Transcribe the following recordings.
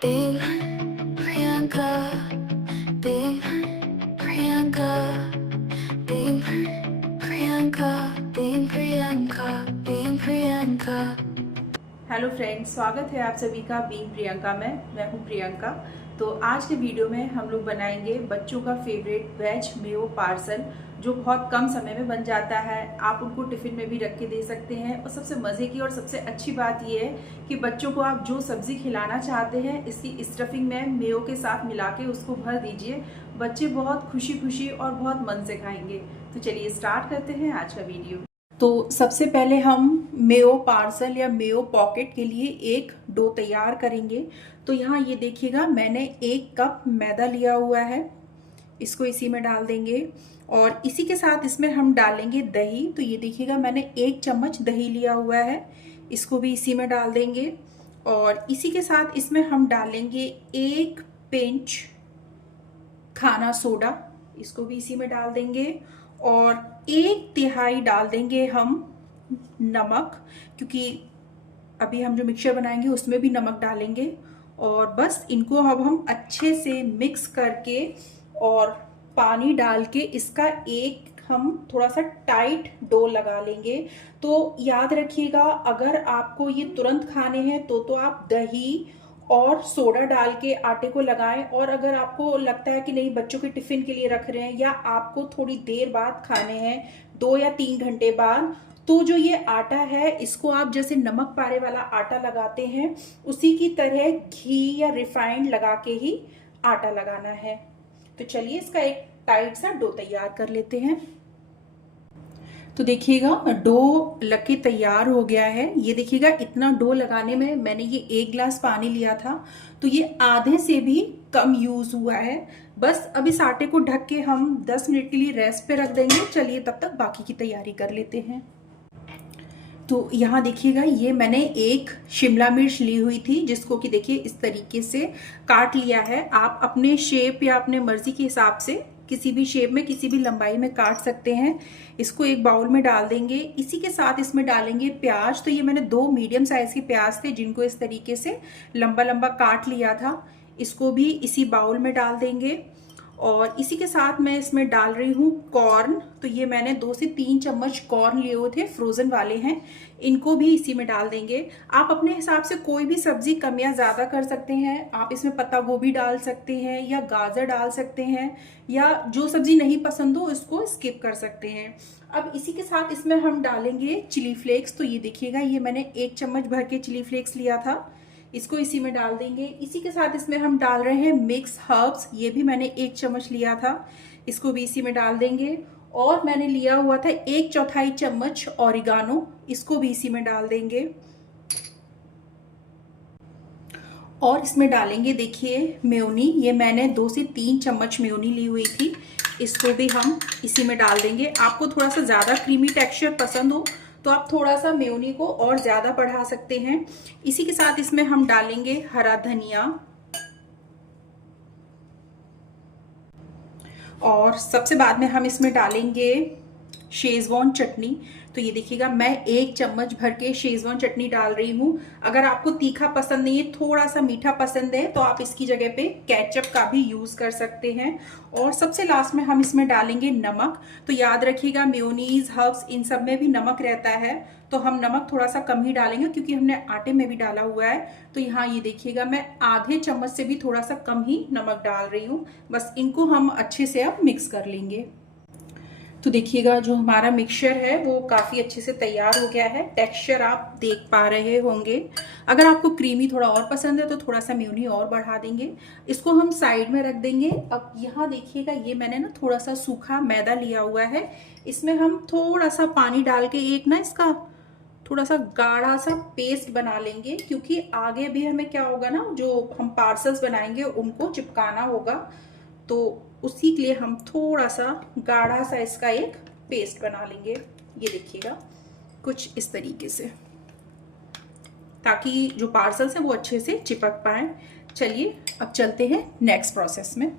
Big Priyanka, Big Priyanka, Big Priyanka, Big Priyanka, Big Priyanka। Hello friends, स्वागत है आप सभी का बीइंग प्रियंका में। मैं हूं प्रियंका। तो आज के वीडियो में हम लोग बनाएंगे बच्चों का फेवरेट वेज मेयो पार्सल, जो बहुत कम समय में बन जाता है। आप उनको टिफिन में भी रख के दे सकते हैं। और सबसे मज़े की और सबसे अच्छी बात यह है कि बच्चों को आप जो सब्जी खिलाना चाहते हैं इसकी स्टफिंग में मेयो के साथ मिला के उसको भर दीजिए। बच्चे बहुत खुशी खुशी और बहुत मन से खाएंगे। तो चलिए स्टार्ट करते हैं आज का वीडियो। तो सबसे पहले हम मेयो पार्सल या मेयो पॉकेट के लिए एक डो तैयार करेंगे। तो यहाँ ये देखिएगा, मैंने 1 कप मैदा लिया हुआ है, इसको इसी में डाल देंगे। और इसी के साथ इसमें हम डालेंगे दही। तो ये देखिएगा, मैंने 1 चम्मच दही लिया हुआ है, इसको भी इसी में डाल देंगे। और इसी के साथ इसमें हम डालेंगे 1 पिंच खाना सोडा, इसको भी इसी में डाल देंगे। और 1/3 डाल देंगे हम नमक, क्योंकि अभी हम जो मिक्सचर बनाएंगे उसमें भी नमक डालेंगे। और बस इनको अब हम अच्छे से मिक्स करके और पानी डाल के इसका एक हम थोड़ा सा टाइट डो लगा लेंगे। तो याद रखिएगा, अगर आपको ये तुरंत खाने हैं तो आप दही और सोडा डाल के आटे को लगाएं। और अगर आपको लगता है कि नहीं, बच्चों के टिफिन के लिए रख रहे हैं या आपको थोड़ी देर बाद खाने हैं, 2 या 3 घंटे बाद, तो जो ये आटा है इसको आप जैसे नमक पारे वाला आटा लगाते हैं उसी की तरह घी या रिफाइंड लगा के ही आटा लगाना है। तो चलिए इसका एक टाइट सा डो तैयार कर लेते हैं। तो देखिएगा, डो लग के तैयार हो गया है। ये देखिएगा, इतना डो लगाने में मैंने ये 1 गिलास पानी लिया था, तो ये आधे से भी कम यूज हुआ है। बस अब इस आटे को ढक के हम 10 मिनट के लिए रेस्ट पे रख देंगे। चलिए तब तक बाकी की तैयारी कर लेते हैं। तो यहाँ देखिएगा, ये मैंने 1 शिमला मिर्च ली हुई थी, जिसको कि देखिए इस तरीके से काट लिया है। आप अपने शेप या अपने मर्जी के हिसाब से किसी भी शेप में, किसी भी लंबाई में काट सकते हैं। इसको एक बाउल में डाल देंगे। इसी के साथ इसमें डालेंगे प्याज। तो ये मैंने 2 मीडियम साइज के प्याज थे, जिनको इस तरीके से लंबा लंबा काट लिया था। इसको भी इसी बाउल में डाल देंगे। और इसी के साथ मैं इसमें डाल रही हूँ कॉर्न। तो ये मैंने 2 से 3 चम्मच कॉर्न लिए हुए थे, फ्रोजन वाले हैं, इनको भी इसी में डाल देंगे। आप अपने हिसाब से कोई भी सब्जी कम या ज़्यादा कर सकते हैं। आप इसमें पत्ता गोभी डाल सकते हैं या गाजर डाल सकते हैं, या जो सब्जी नहीं पसंद हो इसको स्किप कर सकते हैं। अब इसी के साथ इसमें हम डालेंगे चिली फ्लेक्स। तो ये देखिएगा, ये मैंने 1 चम्मच भर के चिली फ्लेक्स लिया था, इसको इसी में डाल देंगे। इसी के साथ इसमें हम डाल रहे हैं मिक्स हर्ब्स। ये भी मैंने 1 चम्मच लिया था, इसको भी इसी में डाल देंगे। और मैंने लिया हुआ था 1/4 चम्मच ऑरिगानो, इसको भी इसी में डाल देंगे। और इसमें डालेंगे, देखिए, मेयोनी। ये मैंने 2 से 3 चम्मच मेयोनी ली हुई थी, इसको भी हम इसी में डाल देंगे। आपको थोड़ा सा ज़्यादा क्रीमी टेक्सचर पसंद हो तो आप थोड़ा सा मेयोनी को और ज़्यादा बढ़ा सकते हैं। इसी के साथ इसमें हम डालेंगे हरा धनिया। और सबसे बाद में हम इसमें डालेंगे शेजवान चटनी। तो ये देखिएगा, मैं 1 चम्मच भर के शेजवान चटनी डाल रही हूँ। अगर आपको तीखा पसंद नहीं है, थोड़ा सा मीठा पसंद है, तो आप इसकी जगह पे केचप का भी यूज कर सकते हैं। और सबसे लास्ट में हम इसमें डालेंगे नमक। तो याद रखिएगा, मेयोनीज, हर्ब्स, इन सब में भी नमक रहता है, तो हम नमक थोड़ा सा कम ही डालेंगे, क्योंकि हमने आटे में भी डाला हुआ है। तो यहाँ ये देखिएगा, मैं आधे चम्मच से भी थोड़ा सा कम ही नमक डाल रही हूँ। बस इनको हम अच्छे से अब मिक्स कर लेंगे। तो देखिएगा, जो हमारा मिक्सचर है वो काफ़ी अच्छे से तैयार हो गया है। टेक्सचर आप देख पा रहे होंगे। अगर आपको क्रीमी थोड़ा और पसंद है तो थोड़ा सा मेयोनी और बढ़ा देंगे। इसको हम साइड में रख देंगे। अब यहाँ देखिएगा, ये मैंने ना थोड़ा सा सूखा मैदा लिया हुआ है, इसमें हम थोड़ा सा पानी डाल के एक ना इसका थोड़ा सा गाढ़ा सा पेस्ट बना लेंगे, क्योंकि आगे भी हमें क्या होगा ना, जो हम पार्सल्स बनाएंगे उनको चिपकाना होगा। तो उसी के लिए हम थोड़ा सा गाढ़ा सा इसका एक पेस्ट बना लेंगे। ये देखिएगा, कुछ इस तरीके से, ताकि जो पार्सल्स हैं वो अच्छे से चिपक पाए। चलिए अब चलते हैं नेक्स्ट प्रोसेस में।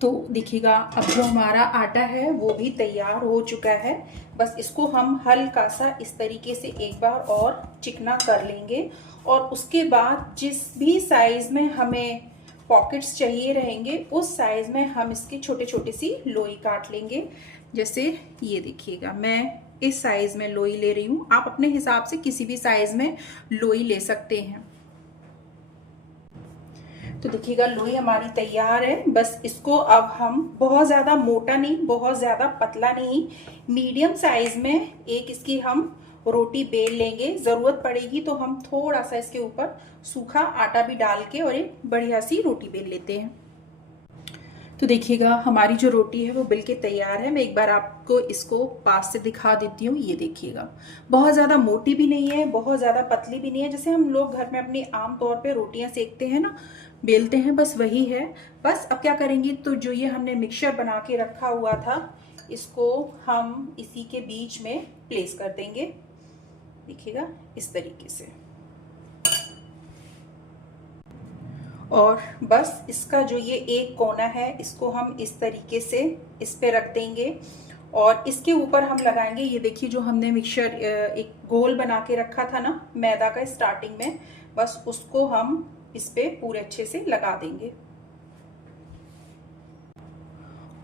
तो देखिएगा अब जो हमारा आटा है वो भी तैयार हो चुका है। बस इसको हम हल्का सा इस तरीके से एक बार और चिकना कर लेंगे और उसके बाद जिस भी साइज में हमें पॉकेट्स चाहिए रहेंगे उस साइज में हम इसकी छोटे छोटे सी लोई काट लेंगे। जैसे ये देखिएगा मैं इस साइज में लोई ले रही हूँ, आप अपने हिसाब से किसी भी साइज में लोई ले सकते हैं। तो देखिएगा लोई हमारी तैयार है। बस इसको अब हम बहुत ज़्यादा मोटा नहीं, बहुत ज़्यादा पतला नहीं, मीडियम साइज में एक इसकी हम रोटी बेल लेंगे। ज़रूरत पड़ेगी तो हम थोड़ा सा इसके ऊपर सूखा आटा भी डाल के और एक बढ़िया सी रोटी बेल लेते हैं। तो देखिएगा हमारी जो रोटी है वो बिल के तैयार है। मैं एक बार आपको इसको पास से दिखा देती हूँ। ये देखिएगा बहुत ज़्यादा मोटी भी नहीं है, बहुत ज़्यादा पतली भी नहीं है, जैसे हम लोग घर में अपनी आम तौर पे रोटियां सेकते हैं ना, बेलते हैं, बस वही है। बस अब क्या करेंगे, तो जो ये हमने मिक्सचर बना के रखा हुआ था इसको हम इसी के बीच में प्लेस कर देंगे। देखिएगा इस तरीके से, और बस इसका जो ये एक कोना है इसको हम इस तरीके से इस पे रख देंगे और इसके ऊपर हम लगाएंगे। ये देखिए जो हमने मिक्सचर एक गोल बना के रखा था ना मैदा का स्टार्टिंग में, बस उसको हम इस पे पूरे अच्छे से लगा देंगे।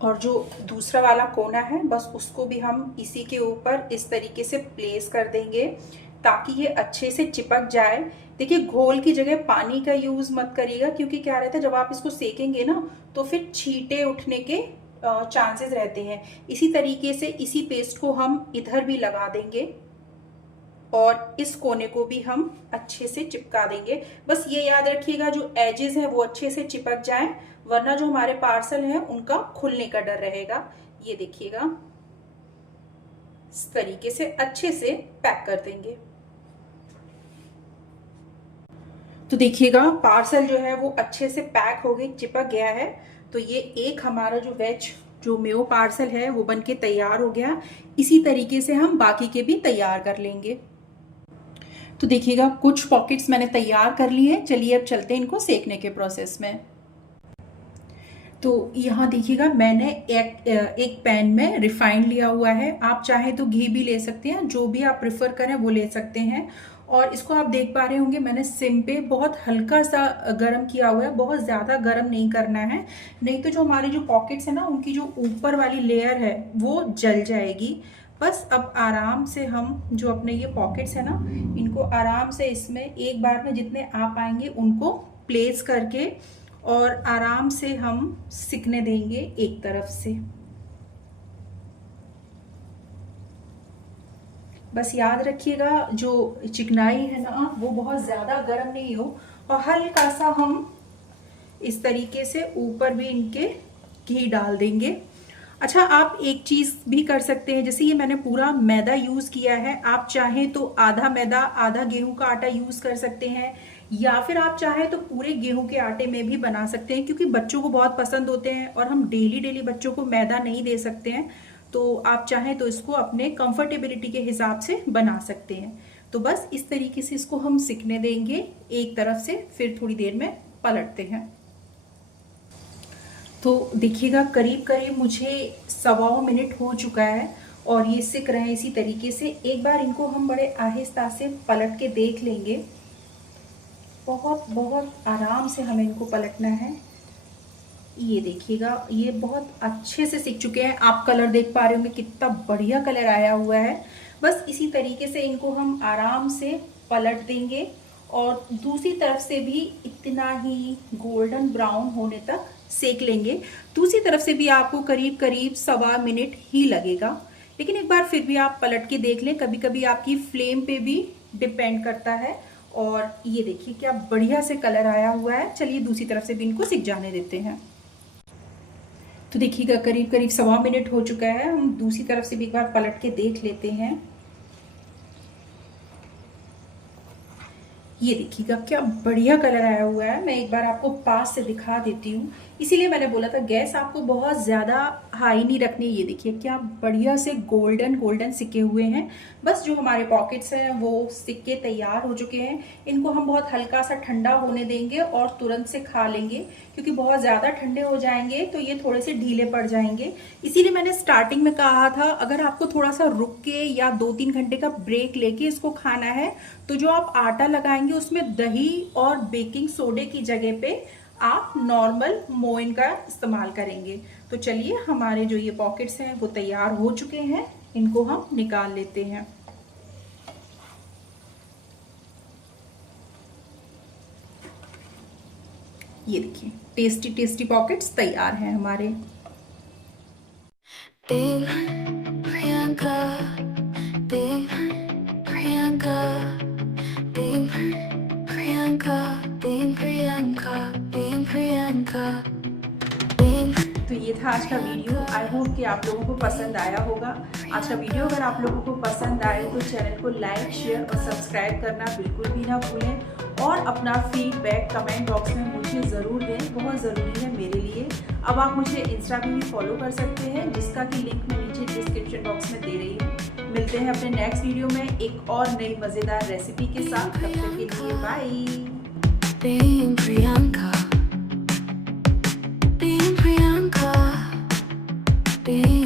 और जो दूसरा वाला कोना है बस उसको भी हम इसी के ऊपर इस तरीके से प्लेस कर देंगे ताकि ये अच्छे से चिपक जाए। देखिए घोल की जगह पानी का यूज मत करिएगा, क्योंकि क्या रहता है जब आप इसको सेकेंगे ना तो फिर छींटे उठने के चांसेस रहते हैं। इसी तरीके से इसी पेस्ट को हम इधर भी लगा देंगे और इस कोने को भी हम अच्छे से चिपका देंगे। बस ये याद रखिएगा जो एजेस हैं वो अच्छे से चिपक जाएं, वरना जो हमारे पार्सल हैं उनका खुलने का डर रहेगा। ये देखिएगा इस तरीके से अच्छे से पैक कर देंगे। तो देखिएगा पार्सल जो है वो अच्छे से पैक हो गई, चिपक गया है। तो ये एक हमारा जो वेज जो मेयो पार्सल है वो बनके तैयार हो गया। इसी तरीके से हम बाकी के भी तैयार कर लेंगे। तो देखिएगा कुछ पॉकेट्स मैंने तैयार कर लिए हैं। चलिए अब चलते हैं इनको सेकने के प्रोसेस में। तो यहाँ देखिएगा मैंने एक पैन में रिफाइंड लिया हुआ है। आप चाहे तो घी भी ले सकते हैं, जो भी आप प्रिफर करें वो ले सकते हैं। और इसको आप देख पा रहे होंगे मैंने सिम पे बहुत हल्का सा गरम किया हुआ है, बहुत ज़्यादा गरम नहीं करना है, नहीं तो जो हमारी जो पॉकेट्स है ना उनकी जो ऊपर वाली लेयर है वो जल जाएगी। बस अब आराम से हम जो अपने ये पॉकेट्स है ना इनको आराम से इसमें एक बार में जितने आ पाएंगे उनको प्लेस करके और आराम से हम सिकने देंगे एक तरफ से। बस याद रखिएगा जो चिकनाई है ना वो बहुत ज़्यादा गर्म नहीं हो और हल्का सा हम इस तरीके से ऊपर भी इनके घी डाल देंगे। अच्छा आप एक चीज़ भी कर सकते हैं, जैसे ये मैंने पूरा मैदा यूज़ किया है, आप चाहें तो आधा मैदा आधा गेहूं का आटा यूज़ कर सकते हैं, या फिर आप चाहें तो पूरे गेहूं के आटे में भी बना सकते हैं, क्योंकि बच्चों को बहुत पसंद होते हैं और हम डेली बच्चों को मैदा नहीं दे सकते हैं। तो आप चाहें तो इसको अपने कंफर्टेबिलिटी के हिसाब से बना सकते हैं। तो बस इस तरीके से इसको हम सिकने देंगे एक तरफ से, फिर थोड़ी देर में पलटते हैं। तो देखिएगा करीब करीब मुझे 1.25 मिनट हो चुका है और ये सिक रहे हैं इसी तरीके से। एक बार इनको हम बड़े आहिस्ता से पलट के देख लेंगे। बहुत आराम से हमें इनको पलटना है। ये देखिएगा ये बहुत अच्छे से सिक चुके हैं। आप कलर देख पा रहे होंगे कितना बढ़िया कलर आया हुआ है। बस इसी तरीके से इनको हम आराम से पलट देंगे और दूसरी तरफ से भी इतना ही गोल्डन ब्राउन होने तक सेक लेंगे। दूसरी तरफ से भी आपको करीब 1.25 मिनट ही लगेगा, लेकिन एक बार फिर भी आप पलट के देख लें, कभी कभी आपकी फ्लेम पे भी डिपेंड करता है। और ये देखिए क्या बढ़िया से कलर आया हुआ है। चलिए दूसरी तरफ से भी इनको सिक जाने देते हैं। तो देखिएगा करीब 1.25 मिनट हो चुका है। हम दूसरी तरफ से भी एक बार पलट के देख लेते हैं। ये देखिएगा क्या बढ़िया कलर आया हुआ है। मैं एक बार आपको पास से दिखा देती हूँ, इसीलिए मैंने बोला था गैस आपको बहुत ज़्यादा हाई नहीं रखनी। ये देखिए क्या बढ़िया से गोल्डन गोल्डन सिक्के हुए हैं। बस जो हमारे पॉकेट्स हैं वो सिक्के तैयार हो चुके हैं। इनको हम बहुत हल्का सा ठंडा होने देंगे और तुरंत से खा लेंगे, क्योंकि बहुत ज़्यादा ठंडे हो जाएंगे तो ये थोड़े से ढीले पड़ जाएंगे। इसीलिए मैंने स्टार्टिंग में कहा था अगर आपको थोड़ा सा रुक के या 2-3 घंटे का ब्रेक लेके इसको खाना है तो जो आप आटा लगाएंगे उसमें दही और बेकिंग सोडे की जगह पे आप नॉर्मल मोइन का इस्तेमाल करेंगे। तो चलिए हमारे जो ये पॉकेट्स हैं वो तैयार हो चुके हैं, इनको हम निकाल लेते हैं। ये देखिए टेस्टी टेस्टी पॉकेट्स तैयार हैं हमारे। Bing Priyanka, Bing Priyanka, Bing Priyanka, Bing Priyanka, Bing Priyanka, Bing. तो ये था आज का वीडियो। आई होप कि आप लोगों को पसंद आया होगा। आज का वीडियो अगर आप लोगों को पसंद आए तो चैनल को लाइक, शेयर और सब्सक्राइब करना बिल्कुल भी ना भूलें और अपना फीडबैक कमेंट बॉक्स में मुझे ज़रूर दें, बहुत ज़रूरी है मेरे लिए। अब आप मुझे इंस्टा पे भी फॉलो कर सकते हैं, जिसका कि लिंक मैं नीचे डिस्क्रिप्शन बॉक्स में दे रही हूँ। मिलते हैं अपने नेक्स्ट वीडियो में एक और नई मज़ेदार रेसिपी के साथ। तब तक के लिए bye. Being Priyanka, Being Priyanka, Being